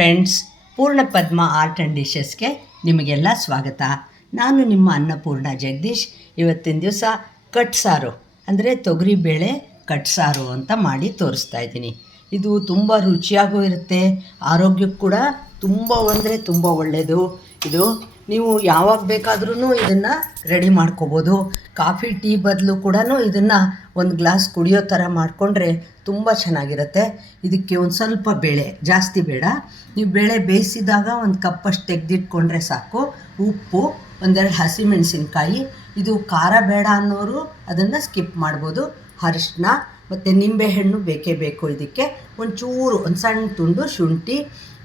Friends, ಪೂರ್ಣ ಪದ್ಮ art and ಡಿಶಸ್ಗೆ ನಿಮಗೆಲ್ಲ ಸ್ವಾಗತ. ನಾನು ನಿಮ್ಮ ಅನ್ನಪೂರ್ಣ ಜಗದೀಶ್. ಇವತ್ತಿನ ದಿವಸ ಕಟ್ಸಾರು ಅಂದರೆ ತೊಗರಿಬೇಳೆ ಕಟ್ಸಾರು ಅಂತ ಮಾಡಿ ತೋರಿಸ್ತಾ ಇದ್ದೀನಿ. ಇದು ತುಂಬ ರುಚಿಯಾಗೂ ಇರುತ್ತೆ, ಆರೋಗ್ಯಕ್ಕೆ ಕೂಡ ತುಂಬ ಅಂದರೆ ತುಂಬ ಒಳ್ಳೆಯದು. ಇದು ನೀವು ಯಾವಾಗ ಬೇಕಾದ್ರೂ ಇದನ್ನು ರೆಡಿ ಮಾಡ್ಕೋಬೋದು. ಕಾಫಿ ಟೀ ಬದಲು ಕೂಡ ಇದನ್ನು ಒಂದು ಗ್ಲಾಸ್ ಕುಡಿಯೋ ಥರ ಮಾಡಿಕೊಂಡ್ರೆ ತುಂಬ ಚೆನ್ನಾಗಿರುತ್ತೆ. ಇದಕ್ಕೆ ಒಂದು ಸ್ವಲ್ಪ ಬೇಳೆ, ಜಾಸ್ತಿ ಬೇಡ. ನೀವು ಬೇಳೆ ಬೇಯಿಸಿದಾಗ ಒಂದು ಕಪ್ಪಷ್ಟು ತೆಗೆದಿಟ್ಕೊಂಡ್ರೆ ಸಾಕು. ಉಪ್ಪು, ಒಂದೆರಡು ಹಸಿಮೆಣಸಿನ್ಕಾಯಿ, ಇದು ಖಾರ ಬೇಡ ಅನ್ನೋರು ಅದನ್ನು ಸ್ಕಿಪ್ ಮಾಡ್ಬೋದು. ಅರಿಶಿನ ಮತ್ತು ನಿಂಬೆಹಣ್ಣು ಬೇಕೇ ಬೇಕು. ಇದಕ್ಕೆ ಒಂಚೂರು ಒಂದು ಸಣ್ಣ ತುಂಡು ಶುಂಠಿ,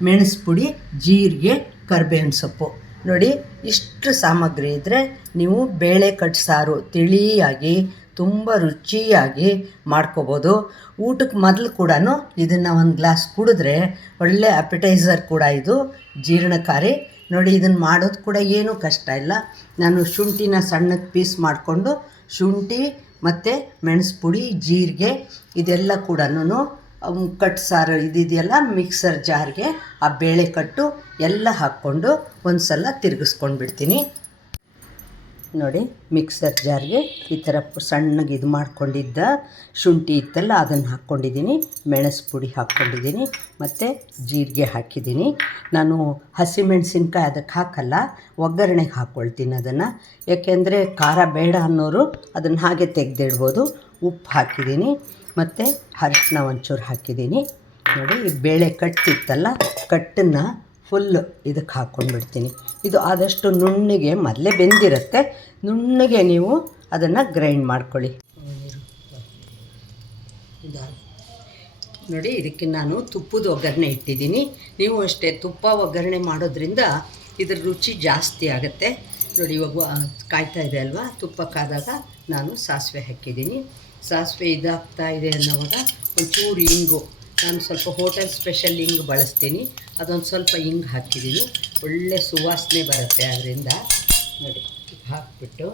ಮೆಣಸು ಪುಡಿ, ಜೀರಿಗೆ, ಕರಿಬೇವಿನ ಸೊಪ್ಪು. ನೋಡಿ, ಇಷ್ಟು ಸಾಮಗ್ರಿ ಇದ್ದರೆ ನೀವು ಬೇಳೆ ಕಟ್ಸಾರು ತಿಳಿಯಾಗಿ ತುಂಬ ರುಚಿಯಾಗಿ ಮಾಡ್ಕೋಬೋದು. ಊಟಕ್ಕೆ ಮೊದಲು ಕೂಡ ಇದನ್ನು ಒಂದು ಗ್ಲಾಸ್ ಕುಡಿದ್ರೆ ಒಳ್ಳೆ ಅಪೆಟೈಸರ್ ಕೂಡ ಇದು, ಜೀರ್ಣಕಾರಿ. ನೋಡಿ, ಇದನ್ನು ಮಾಡೋದು ಕೂಡ ಏನೂ ಕಷ್ಟ ಇಲ್ಲ. ನಾನು ಶುಂಠಿನ ಸಣ್ಣಕ್ಕೆ ಪೀಸ್ ಮಾಡಿಕೊಂಡು ಶುಂಠಿ ಮತ್ತು ಮೆಣಸು ಪುಡಿ, ಜೀರಿಗೆ ಇದೆಲ್ಲ ಕೂಡ ಕಟ್ಸಾರು ಇದೆಯಲ್ಲ ಮಿಕ್ಸರ್ ಜಾರ್ಗೆ ಆ ಬೇಳೆ ಕಟ್ಟು ಎಲ್ಲ ಹಾಕ್ಕೊಂಡು ಒಂದು ಸಲ ತಿರುಗಿಸ್ಕೊಂಡು ಬಿಡ್ತೀನಿ. ನೋಡಿ, ಮಿಕ್ಸರ್ ಜಾರ್ಗೆ ಈ ಥರ ಸಣ್ಣಗೆ ಇದು ಮಾಡ್ಕೊಂಡಿದ್ದ ಶುಂಠಿ ಇತ್ತಲ್ಲ ಅದನ್ನು ಹಾಕ್ಕೊಂಡಿದ್ದೀನಿ, ಮೆಣಸು ಪುಡಿ ಹಾಕ್ಕೊಂಡಿದ್ದೀನಿ ಮತ್ತು ಜೀರಿಗೆ ಹಾಕಿದ್ದೀನಿ. ನಾನು ಹಸಿಮೆಣಸಿನ್ಕಾಯಿ ಅದಕ್ಕೆ ಹಾಕಲ್ಲ, ಒಗ್ಗರಣೆಗೆ ಹಾಕ್ಕೊಳ್ತೀನಿ ಅದನ್ನು. ಯಾಕೆಂದರೆ ಖಾರ ಬೇಡ ಅನ್ನೋರು ಅದನ್ನು ಹಾಗೆ ತೆಗೆದಿಡ್ಬೋದು. ಉಪ್ಪು ಹಾಕಿದ್ದೀನಿ ಮತ್ತು ಅರಿಶಿನ ಒಂಚೂರು ಹಾಕಿದ್ದೀನಿ. ನೋಡಿ, ಈ ಬೇಳೆ ಕಟ್ಟಿತ್ತಲ್ಲ, ಕಟ್ಟನ್ನು ಫುಲ್ಲು ಇದಕ್ಕೆ ಹಾಕ್ಕೊಂಡ್ಬಿಡ್ತೀನಿ. ಇದು ಆದಷ್ಟು ನುಣ್ಣಗೆ ಮೊದಲೇ ಬೆಂದಿರುತ್ತೆ, ನುಣ್ಣಗೆ ನೀವು ಅದನ್ನು ಗ್ರೈಂಡ್ ಮಾಡ್ಕೊಳ್ಳಿ. ನೋಡಿ, ಇದಕ್ಕೆ ನಾನು ತುಪ್ಪದ ಒಗ್ಗರಣೆ ಇಟ್ಟಿದ್ದೀನಿ. ನೀವು ಅಷ್ಟೇ ತುಪ್ಪ ಒಗ್ಗರಣೆ ಮಾಡೋದ್ರಿಂದ ಇದ್ರ ರುಚಿ ಜಾಸ್ತಿ ಆಗುತ್ತೆ. ನೋಡಿ, ಇವಾಗ ಕಾಯ್ತಾ ಇದೆ ಅಲ್ವಾ, ತುಪ್ಪ ಕಾದಾಗ ನಾನು ಸಾಸಿವೆ ಹಾಕಿದ್ದೀನಿ. ಸಾಸಿವೆ ಇದಾಗ್ತಾ ಇದೆ ಅನ್ನೋವಾಗ ಒಂಚೂರು ಇಂಗು, ನಾನು ಸ್ವಲ್ಪ ಹೋಟೆಲ್ ಸ್ಪೆಷಲ್ ಇಂಗು ಬಳಸ್ತೀನಿ, ಅದೊಂದು ಸ್ವಲ್ಪ ಇಂಗು ಹಾಕಿದ್ದೀನಿ. ಒಳ್ಳೆ ಸುವಾಸನೆ ಬರುತ್ತೆ ಅದರಿಂದ. ನೋಡಿ, ಹಾಕಿಬಿಟ್ಟು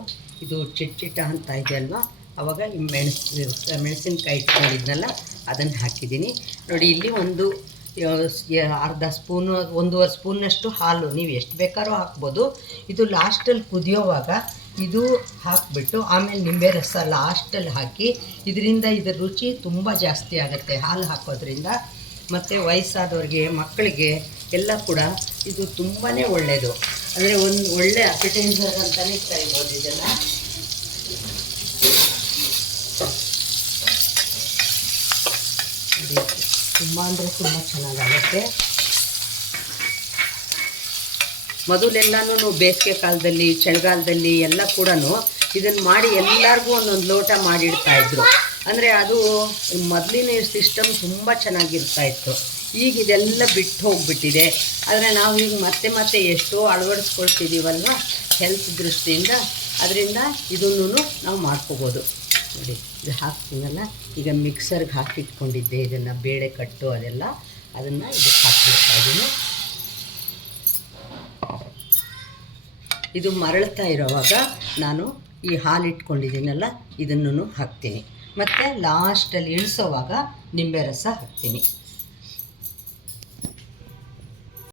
ಇದು ಚಿಟ್ಚಿಟ ಅಂತ ಇದೆ ಅಲ್ವಾ, ಆವಾಗ ಈ ಮೆಣಸಿನ್ಕಾಯಿ ಇಟ್ಕೊಂಡಿದ್ನಲ್ಲ ಅದನ್ನು ಹಾಕಿದ್ದೀನಿ. ನೋಡಿ, ಇಲ್ಲಿ ಒಂದು ಅರ್ಧ ಸ್ಪೂನು, 1.5 ಸ್ಪೂನಷ್ಟು ಹಾಲು, ನೀವು ಎಷ್ಟು ಬೇಕಾದ್ರೂ ಹಾಕ್ಬೋದು. ಇದು ಲಾಸ್ಟಲ್ಲಿ ಕುದಿಯೋವಾಗ ಇದು ಹಾಕಿಬಿಟ್ಟು ಆಮೇಲೆ ನಿಂಬೆ ರಸ ಲಾಸ್ಟಲ್ಲಿ ಹಾಕಿ, ಇದರಿಂದ ಇದರ ರುಚಿ ತುಂಬ ಜಾಸ್ತಿ ಆಗುತ್ತೆ ಹಾಲು ಹಾಕೋದ್ರಿಂದ. ಮತ್ತು ವಯಸ್ಸಾದವ್ರಿಗೆ, ಮಕ್ಕಳಿಗೆ ಎಲ್ಲ ಕೂಡ ಇದು ತುಂಬಾ ಒಳ್ಳೆಯದು. ಅಂದರೆ ಒಂದು ಒಳ್ಳೆ ಅಪೆಟೈಸರ್ ಅಂತಲೇ ಕರಿಬೋದು ಇದನ್ನು. ತುಂಬ ಅಂದರೆ ತುಂಬ ಚೆನ್ನಾಗಾಗುತ್ತೆ. ಮೊದಲೆಲ್ಲನೂ ಬೇಸಿಗೆ ಕಾಲದಲ್ಲಿ, ಚಳಿಗಾಲದಲ್ಲಿ ಎಲ್ಲ ಕೂಡ ಇದನ್ನು ಮಾಡಿ ಎಲ್ಲರಿಗೂ ಒಂದೊಂದು ಲೋಟ ಮಾಡಿಡ್ತಾಯಿದ್ರು. ಅಂದರೆ ಅದು ಮೊದಲಿನ ಸಿಸ್ಟಮ್ ತುಂಬ ಚೆನ್ನಾಗಿರ್ತಾಯಿತ್ತು. ಈಗ ಇದೆಲ್ಲ ಬಿಟ್ಟು ಹೋಗಿಬಿಟ್ಟಿದೆ. ಆದರೆ ನಾವು ಈಗ ಮತ್ತೆ ಎಷ್ಟೋ ಅಳವಡಿಸ್ಕೊಳ್ತಿದ್ದೀವಲ್ವ ಹೆಲ್ತ್ ದೃಷ್ಟಿಯಿಂದ, ಅದರಿಂದ ಇದನ್ನು ನಾವು ಮಾಡ್ಕೋಬೋದು. ನೋಡಿ, ಇದು ಹಾಕ್ತೀನಲ್ಲ, ಈಗ ಮಿಕ್ಸರ್ಗೆ ಹಾಕಿಟ್ಕೊಂಡಿದ್ದೆ ಇದನ್ನು, ಬೇಳೆ ಕಟ್ಟು ಅದೆಲ್ಲ, ಅದನ್ನು ಇದಕ್ಕೆ ಹಾಕ್ಬಿಡ್ತಾ ಇದ್ದೀನಿ. ಇದು ಮರಳ್ತಾ ಇರೋವಾಗ ನಾನು ಈ ಹಾಲು ಇಟ್ಕೊಂಡಿದ್ದೀನಲ್ಲ ಇದನ್ನು ಹಾಕ್ತೀನಿ. ಮತ್ತು ಲಾಸ್ಟಲ್ಲಿ ಇಳಿಸೋವಾಗ ನಿಂಬೆ ರಸ ಹಾಕ್ತೀನಿ.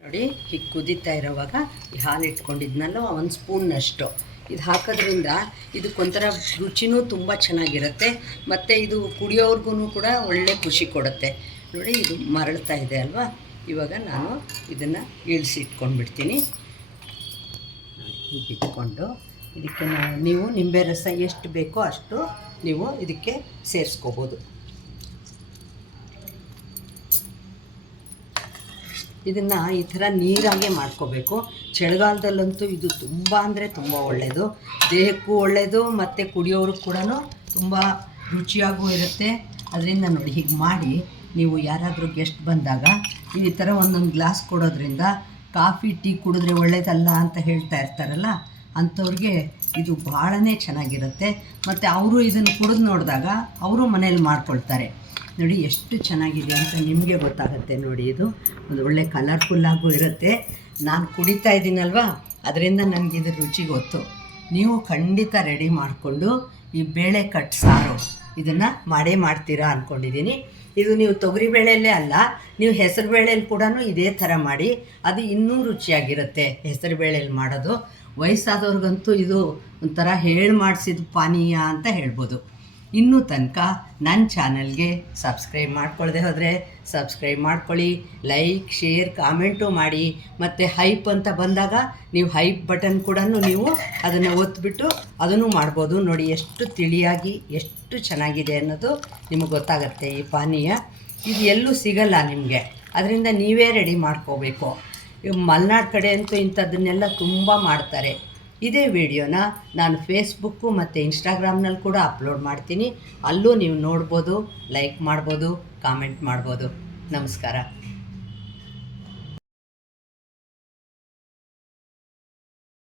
ನೋಡಿ, ಹೀಗೆ ಕುದೀತಾ ಇರೋವಾಗ ಈ ಹಾಲು ಇಟ್ಕೊಂಡಿದ್ನಲ್ಲ 1 ಸ್ಪೂನ್ನಷ್ಟು ಇದು ಹಾಕೋದ್ರಿಂದ ಇದಕ್ಕೊಂಥರ ರುಚಿನೂ ತುಂಬ ಚೆನ್ನಾಗಿರುತ್ತೆ. ಮತ್ತು ಇದು ಕುಡಿಯೋರ್ಗು ಕೂಡ ಒಳ್ಳೆ ಖುಷಿ ಕೊಡುತ್ತೆ. ನೋಡಿ, ಇದು ಮರಳ್ತಾ ಇದೆ ಅಲ್ವಾ, ಇವಾಗ ನಾನು ಇದನ್ನು ಇಳಿಸಿಟ್ಕೊಂಡ್ಬಿಡ್ತೀನಿ. ಇಟ್ಕೊಂಡು ಇದಕ್ಕೆ ನೀವು ನಿಂಬೆ ರಸ ಎಷ್ಟು ಬೇಕೋ ಅಷ್ಟು ನೀವು ಇದಕ್ಕೆ ಸೇರಿಸ್ಕೋಬೋದು. ಇದನ್ನು ಈ ಥರ ನೀರಾಗೆ ಮಾಡ್ಕೋಬೇಕು. ಚಳಿಗಾಲದಲ್ಲಂತೂ ಇದು ತುಂಬ ಅಂದರೆ ತುಂಬ ಒಳ್ಳೆಯದು, ದೇಹಕ್ಕೂ ಒಳ್ಳೆಯದು ಮತ್ತು ಕುಡಿಯೋರಿಗೆ ಕೂಡ ತುಂಬ ರುಚಿಯಾಗೂ ಇರುತ್ತೆ. ಅದರಿಂದ ನೋಡಿ, ಹೀಗೆ ಮಾಡಿ ನೀವು ಯಾರಾದರೂ ಗೆಸ್ಟ್ ಬಂದಾಗ ಈ ಥರ ಒಂದೊಂದು ಗ್ಲಾಸ್ ಕೊಡೋದ್ರಿಂದ, ಕಾಫಿ ಟೀ ಕುಡಿದ್ರೆ ಒಳ್ಳೆಯದಲ್ಲ ಅಂತ ಹೇಳ್ತಾ ಇರ್ತಾರಲ್ಲ ಅಂಥವ್ರಿಗೆ ಇದು ಭಾಳನೇ ಚೆನ್ನಾಗಿರುತ್ತೆ. ಮತ್ತು ಅವರು ಇದನ್ನು ಕುಡಿದು ನೋಡಿದಾಗ ಅವರು ಮನೇಲಿ ಮಾಡ್ಕೊಳ್ತಾರೆ. ನೋಡಿ, ಎಷ್ಟು ಚೆನ್ನಾಗಿದೆ ಅಂತ ನಿಮಗೆ ಗೊತ್ತಾಗುತ್ತೆ. ನೋಡಿ, ಇದು ಒಂದು ಒಳ್ಳೆ ಕಲರ್ಫುಲ್ಲಾಗೂ ಇರುತ್ತೆ. ನಾನು ಕುಡಿತಾ ಇದ್ದೀನಲ್ವ, ಅದರಿಂದ ನನಗಿದ್ರ ರುಚಿ ಗೊತ್ತು. ನೀವು ಖಂಡಿತ ರೆಡಿ ಮಾಡಿಕೊಂಡು ಈ ಬೇಳೆ ಕಟ್ ಸಾರು ಇದನ್ನು ಮಾಡೇ ಮಾಡ್ತೀರಾ ಅಂದ್ಕೊಂಡಿದ್ದೀನಿ. ಇದು ನೀವು ತೊಗರಿಬೇಳೆಯಲ್ಲೇ ಅಲ್ಲ, ನೀವು ಹೆಸರು ಬೇಳೆಯಲ್ಲಿ ಕೂಡ ಇದೇ ಥರ ಮಾಡಿ, ಅದು ಇನ್ನೂ ರುಚಿಯಾಗಿರುತ್ತೆ. ಹೆಸರು ಬೇಳೆಯಲ್ಲಿ ಮಾಡೋದು ವಯಸ್ಸಾದವ್ರಿಗಂತೂ ಇದು ಒಂಥರ ಮಾಡಿಸಿದ ಪಾನೀಯ ಅಂತ ಹೇಳ್ಬೋದು. ಇನ್ನೂ ತನಕ ನನ್ನ ಚಾನಲ್ಗೆ ಸಬ್ಸ್ಕ್ರೈಬ್ ಮಾಡ್ಕೊಳ್ಳದೆ ಹೋದರೆ ಸಬ್ಸ್ಕ್ರೈಬ್ ಮಾಡ್ಕೊಳ್ಳಿ, ಲೈಕ್ ಶೇರ್ ಕಾಮೆಂಟು ಮಾಡಿ. ಮತ್ತು ಹೈಪ್ ಅಂತ ಬಂದಾಗ ನೀವು ಹೈಪ್ ಬಟನ್ ಕೂಡ ನೀವು ಅದನ್ನು ಒತ್ತಿಬಿಟ್ಟು ಅದನ್ನು ಮಾಡ್ಬೋದು. ನೋಡಿ ಎಷ್ಟು ತಿಳಿಯಾಗಿ ಎಷ್ಟು ಚೆನ್ನಾಗಿದೆ ಅನ್ನೋದು ನಿಮಗೆ ಗೊತ್ತಾಗುತ್ತೆ. ಈ ಪಾನೀಯ ಇದು ಎಲ್ಲೂ ಸಿಗಲ್ಲ ನಿಮಗೆ, ಅದರಿಂದ ನೀವೇ ರೆಡಿ ಮಾಡ್ಕೋಬೇಕು. ಮಲೆನಾಡು ಕಡೆ ಅಂತೂ ಇಂಥದ್ದನ್ನೆಲ್ಲ ತುಂಬ ಮಾಡ್ತಾರೆ. ಇದೇ ವಿಡಿಯೋನ ನಾನು ಫೇಸ್ಬುಕ್ಕು ಮತ್ತು ಇನ್ಸ್ಟಾಗ್ರಾಮ್ನಲ್ಲಿ ಕೂಡ ಅಪ್ಲೋಡ್ ಮಾಡ್ತೀನಿ. ಅಲ್ಲೂ ನೀವು ನೋಡ್ಬೋದು, ಲೈಕ್ ಮಾಡ್ಬೋದು, ಕಾಮೆಂಟ್ ಮಾಡ್ಬೋದು. ನಮಸ್ಕಾರ.